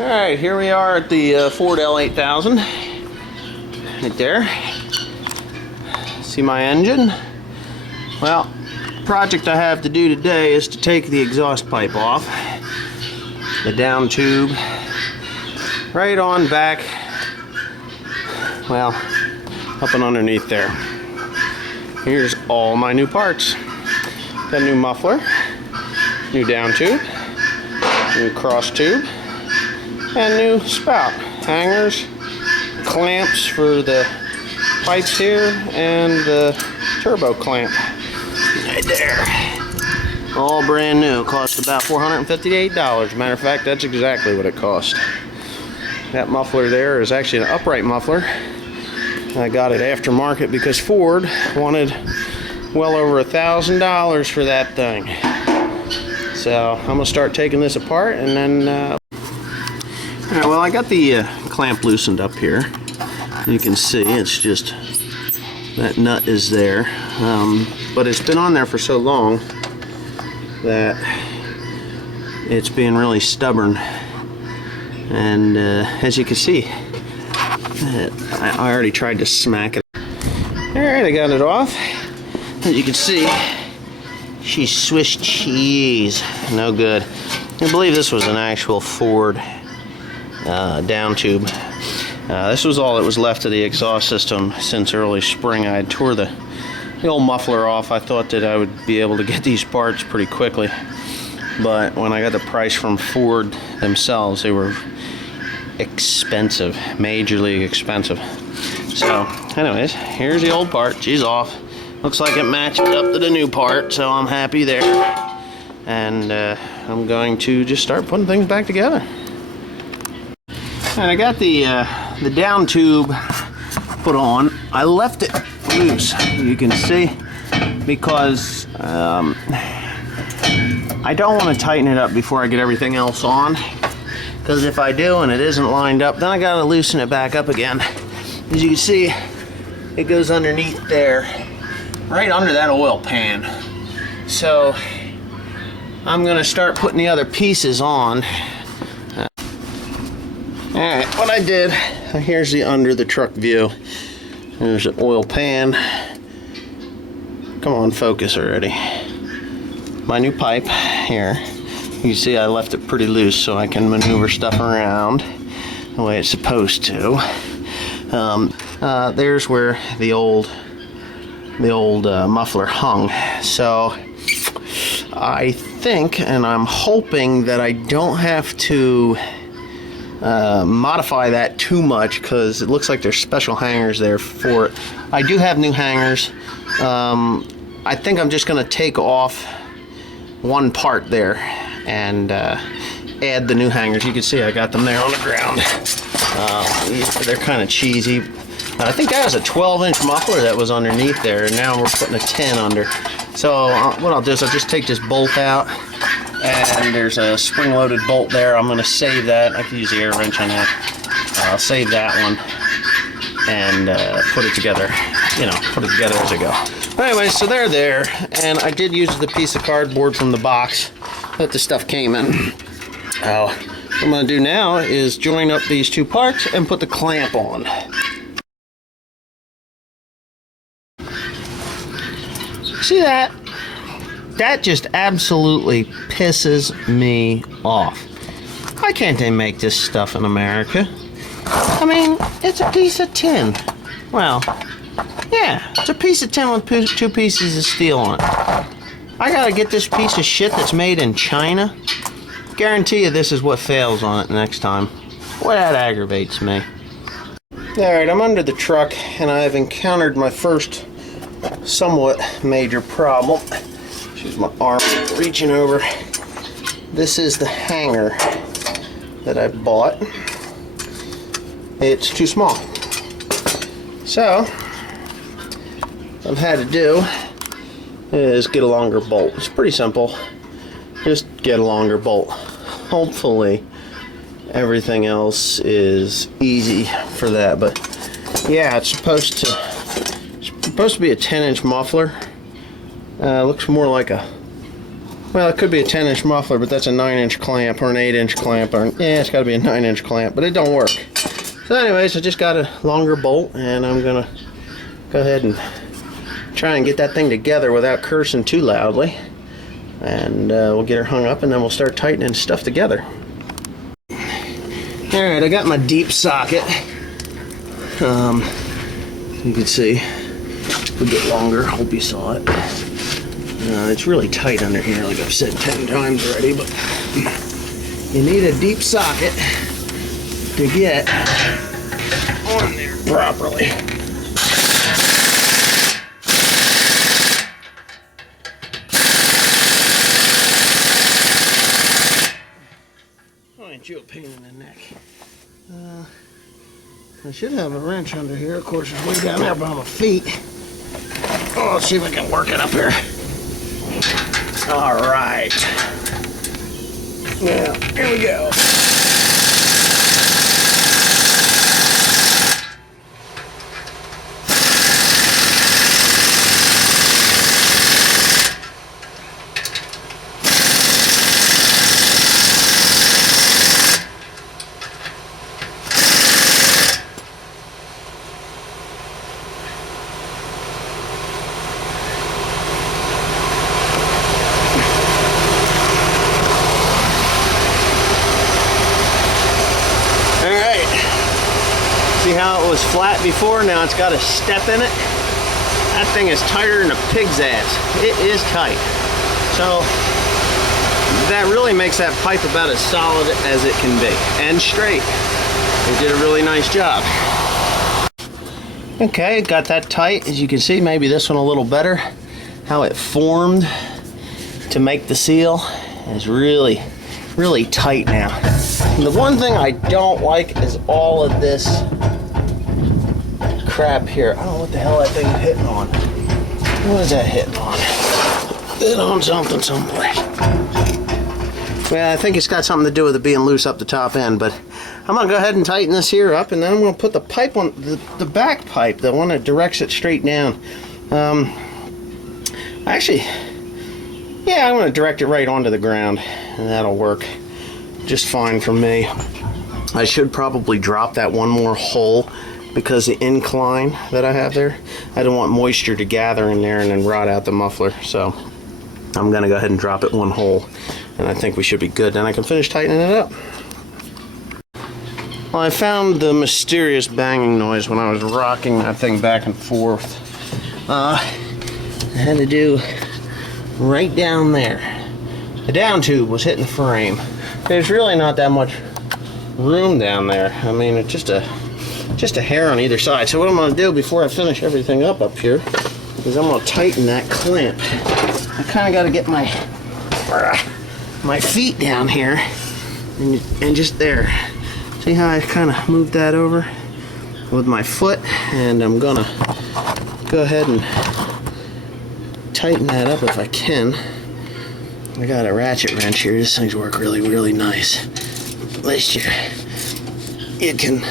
Alright, here we are at the Ford L8000. Right there. See my engine? Well, the project I have to do today is to take the exhaust pipe off. The down tube. Right on back. Well, up and underneath there. Here's all my new parts. Got a new muffler, new down tube, new cross tube, and new spout. Hangers, clamps for the pipes here, and the turbo clamp. Right there. All brand new. Cost about $458. Matter of fact, that's exactly what it cost. That muffler there is actually an upright muffler. I got it aftermarket because Ford wanted well over $1,000 for that thing. So I'm gonna start taking this apart, and then alright, well, I got the clamp loosened up here. You can see it's just that nut is there, but it's been on there for so long that it's being really stubborn. And as you can see, I already tried to smack it. Alright, I got it off. As you can see, she's Swiss cheese. No good. I believe this was an actual Ford down tube. This was all that was left of the exhaust system since early spring. I had tore the old muffler off. I thought that I would be able to get these parts pretty quickly, but when I got the price from Ford themselves, they were expensive, majorly expensive. So anyways, here's the old part. She's off. Looks like it matches up to the new part, so I'm happy there. And I'm going to just start putting things back together. And I got the down tube put on. I left it loose, you can see, because I don't want to tighten it up before I get everything else on. Because if I do and it isn't lined up, then I gotta loosen it back up again. As you can see, it goes underneath there, right under that oil pan. So I'm gonna start putting the other pieces on. Alright, what I did, here's the under the truck view. There's an oil pan. Come on, focus already. My new pipe here. You see I left it pretty loose so I can maneuver stuff around the way it's supposed to. There's where the old muffler hung. So I think, and I'm hoping, that I don't have to modify that too much, because it looks like there's special hangers there for it. I do have new hangers. I think I'm just going to take off one part there and add the new hangers. You can see I got them there on the ground. They're kind of cheesy. I think that was a 12-inch muffler that was underneath there, and now we're putting a 10 under. So what I'll do is I'll just take this bolt out, and there's a spring-loaded bolt there. I'm going to save that. I can use the air wrench on that. I'll save that one and put it together. You know, put it together as I go. Anyway, so they're there, and I did use the piece of cardboard from the box that the stuff came in. What I'm going to do now is join up these two parts and put the clamp on. See that? That just absolutely pisses me off. Why can't they make this stuff in America? I mean, it's a piece of tin. Well, yeah, it's a piece of tin with two pieces of steel on it. I gotta get this piece of shit that's made in China. Guarantee you this is what fails on it next time. Boy, that aggravates me. Alright, I'm under the truck, and I've encountered my first somewhat major problem. Excuse my arm reaching over. This is the hanger that I bought. It's too small. So what I've had to do is get a longer bolt. It's pretty simple. Just get a longer bolt. Hopefully everything else is easy for that, but yeah, it's supposed to be a 10-inch muffler. Looks more like a Well, it could be a 10-inch muffler, but that's a 9-inch clamp or an 8-inch clamp. Or, yeah, it's got to be a 9-inch clamp, but it don't work. So anyways, I just got a longer bolt, and I'm going to go ahead and try and get that thing together without cursing too loudly. And we'll get her hung up, and then we'll start tightening stuff together. Alright, I got my deep socket. You can see a bit longer. Hope you saw it. It's really tight under here, like I've said 10 times already, but you need a deep socket to get on there properly. Oh, ain't you a pain in the neck? I should have a wrench under here. Of course, it's way down there by my feet. Oh, let's see if I can work it up here. All right. Now, here we go. See how it was flat before? Now it's got a step in it. That thing is tighter than a pig's ass. It is tight. So that really makes that pipe about as solid as it can be. And straight. They did a really nice job. Okay, got that tight. As you can see, maybe this one a little better. How it formed to make the seal is really, really tight now. And the one thing I don't like is all of this crap here. I don't know what the hell that thing's hitting on. What is that hitting on? Hit on something someplace. Well, I think it's got something to do with it being loose up the top end, but I'm going to go ahead and tighten this here up, and then I'm going to put the pipe on, the back pipe, the one that directs it straight down. Actually, yeah, I'm going to direct it right onto the ground, and that'll work just fine for me. I should probably drop that one more hole because the incline that I have there, I don't want moisture to gather in there and then rot out the muffler. So I'm going to go ahead and drop it one hole, and I think we should be good. Then I can finish tightening it up. Well, I found the mysterious banging noise when I was rocking that thing back and forth. I had to do right down there. The down tube was hitting the frame. There's really not that much room down there. I mean, it's just a hair on either side. So what I'm going to do before I finish everything up here is I'm going to tighten that clamp. I kind of got to get my feet down here and just there. See how I kind of moved that over with my foot, and I'm going to go ahead and tighten that up if I can. I got a ratchet wrench here. These things work really, really nice. At least you can.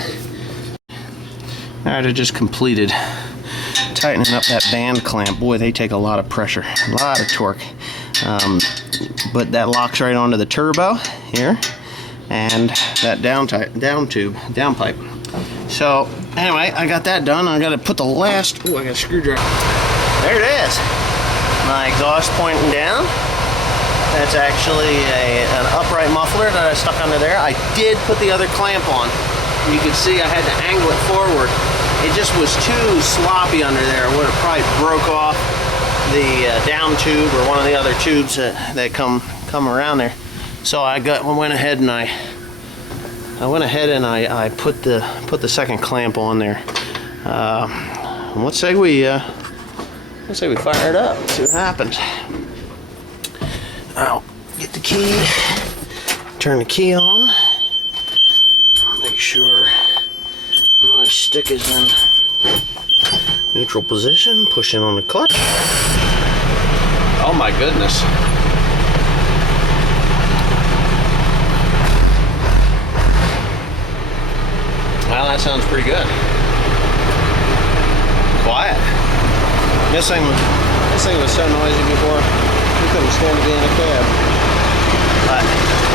Alright, I just completed tightening up that band clamp. Boy, they take a lot of pressure, a lot of torque. But that locks right onto the turbo here, and that down pipe. So anyway, I got that done. I got to put the last. Oh, I got a screwdriver. There it is. My exhaust pointing down. That's actually an upright muffler that I stuck under there. I did put the other clamp on. You can see I had to angle it forward. It just was too sloppy under there. It would have probably broke off the down tube or one of the other tubes that come around there. So I went ahead and I put the second clamp on there. Let's say we fire it up. See what happens. I'll get the key, turn the key on, make sure my stick is in neutral position, push in on the clutch. Oh my goodness. Well, that sounds pretty good. Quiet. This thing was so noisy before. couldn't stand to be in a cab. But